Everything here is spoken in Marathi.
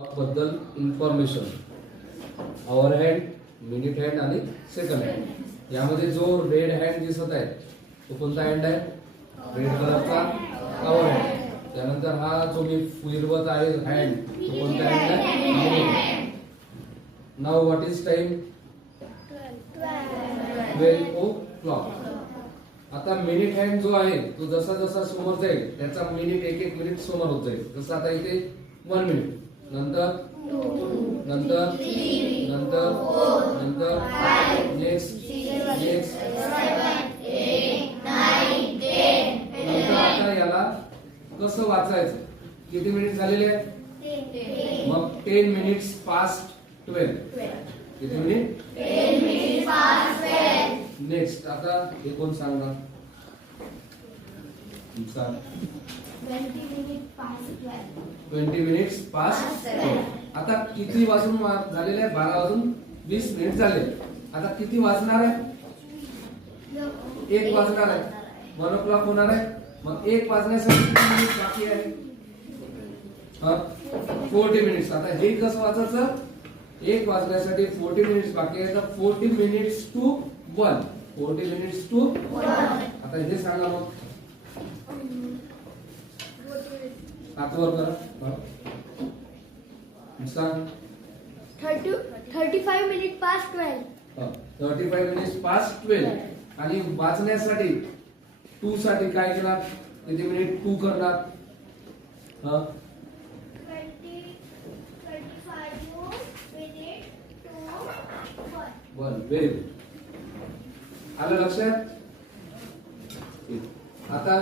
बद्दल information hour hand, minute hand आणि सेकंड हँड. यामध्ये जो रेड हँड दिसत आहे तो कोणता हँड आहे? रेड कलरचा आवर हँड. त्यानंतर हा जो मी फिरवत आहे हँड तो कोणता हँड आहे? Minute hand. Now what is time? 12 o'clock. आता मिनिट हँड जो आहे तो जसा जसा समोर जाईल त्याचा मिनिट एक एक मिनिट समोर होत जाईल. जसं आता इथे 1 मिनिट, नंतर नंतर नंतर नंतर नेक्स्ट नेक्स्ट नंतर. आता याला कसं वाचायचं? किती मिनिट झालेले आहे? मग 10 minutes past 12. किती मिनिट? 10 minutes past 12. नेक्स्ट. आता हे कोण सांगणार? 20 minutes past 12. 20 minutes past 12. आता किती वाजून झालेले आहे? 12 वाजून 20 मिनिट झाले. आता किती वाजणार आहे? 1 वाजणार आहे. 1 o'clock होणार आहे. मग 1 वाजण्यासाठी किती मिनिट बाकी आहे? 40 मिनिट्स. आता हे कसं वाचायचं? 1 वाजण्यासाठी 40 मिनिट्स बाकी आहे. तर 40 minutes to 1. 40 minutes to 1. आता हे सांगा मग. हातवर करा. सांग. 35 minutes past 12. 35 minutes past 12. आणि वाचण्यासाठी 2 साठी काय केला? किती मिनिट 2 करणार? 1. Very good. आलं लक्षात? आता